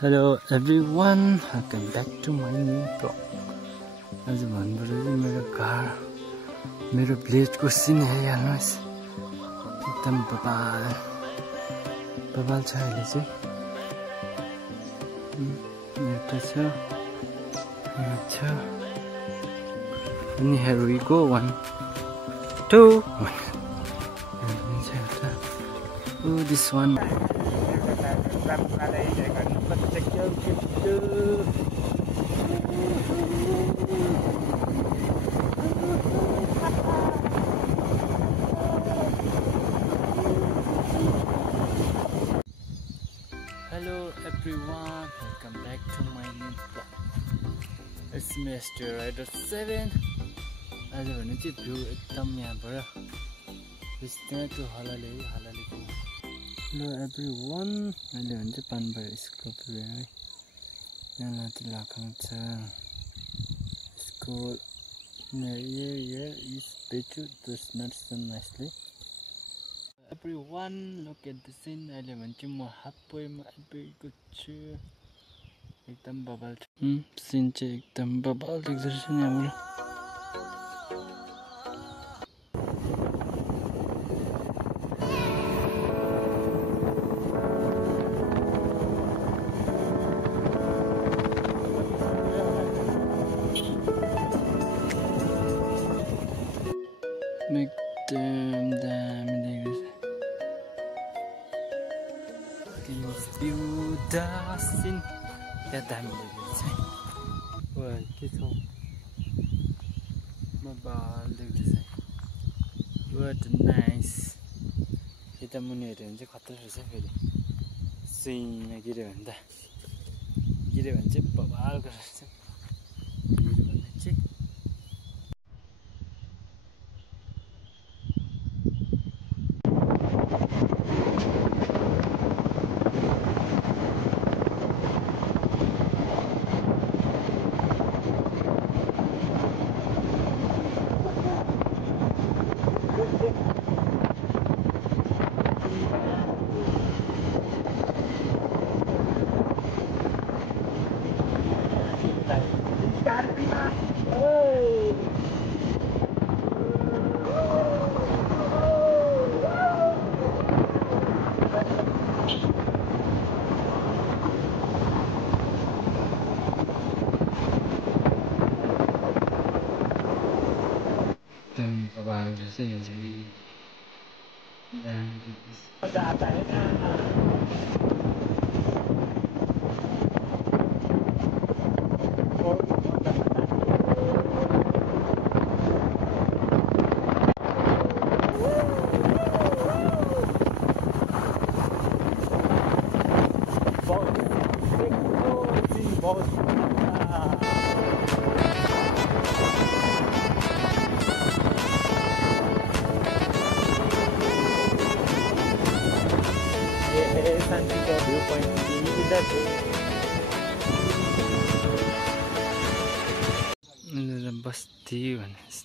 Hello everyone, welcome back to my new vlog. आज भन्नुपर्दा चाहिँ मेरो घर मेरो भिलेजको सिन हेरिहाल्नुहोस् एकदम बबाल छ अहिले चाहिँ एउटा छ अनि here we go 1 2 oh this one Hello everyone, welcome back to my new vlog. It's Mr. Rider 7. आज भने चाहिँ भ्यू एकदम यहाँबाट त्यहाँ त्यो हलाले Hello everyone, अहिले भने चाहिँ पानबार स्कोप है यहाँ माथि लाखङ छ school here is Pechu to snort so nicely. Everyone, look at the scene. अहिले भने चाहिँ म हाफवेमा आइपुगेको छु एकदम बबाल छ सिन चाहिँ एकदम बबाल देख्दो रहेछ नि हाम्रो एकदम दामी देख्दैछ भ्यू दासिन क्या दामी देख्दैछ वा के छ बबाल देख्दैछ वाट नाइस यता मुनि हेऱ्यो भने चाहिँ खतरा रहेछ फेरि सुइँमा गिऱ्यो भने चाहिँ बबालको रहेछ गिऱ्यो भने चाहिँ baba saya jadi dan viewpoint ini basti भनेछ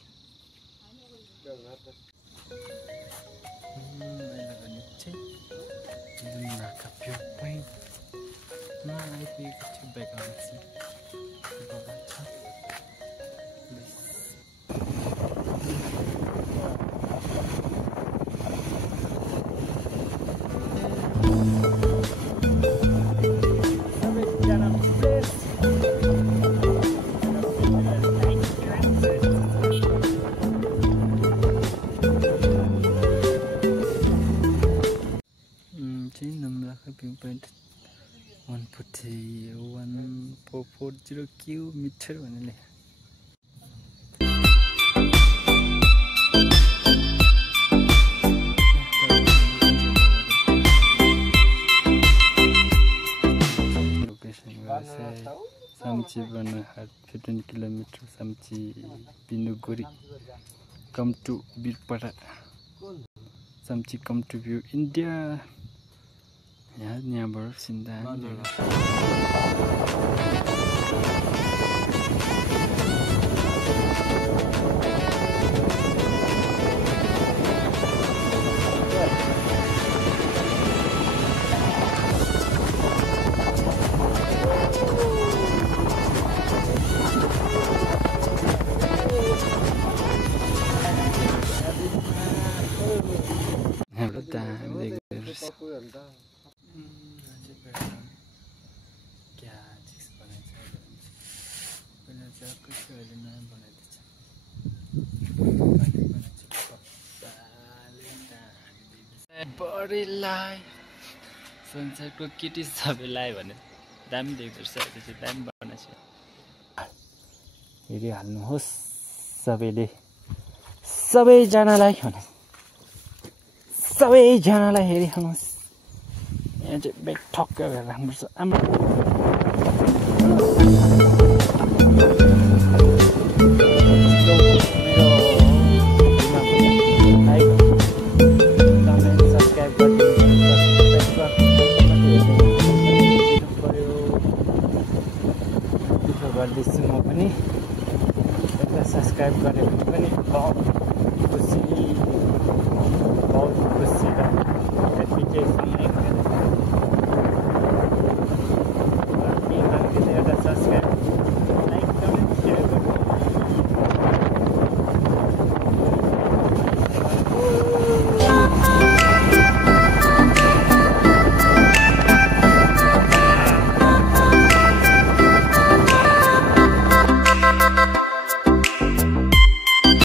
viewpoint 140 kilometer भन्ने Samchi Banahar 15 km Samchi Binuguri come to Birpara Samchi come to view India यहाँ सिन्दा क्या चिज बनाइन्छ पहिला चाहिँ कसै अहिले नयाँ बनाइदिन्छ बडीलाई संसारको केटी सबैलाई भने दामी देख्दो रहेछ त्यसै दामी बनाएको छ हेरी हाल्नुहोस् सबैले सबैजनालाई हेरिहाल्नुहोस् यहाँ चाहिँ बेग ठक्क गरेर राख्नुपर्छ हाम्रो गर्दैछु म पनि एकदा सब्सक्राइब गरेर पनि बहुत खुसी र यतिकै समय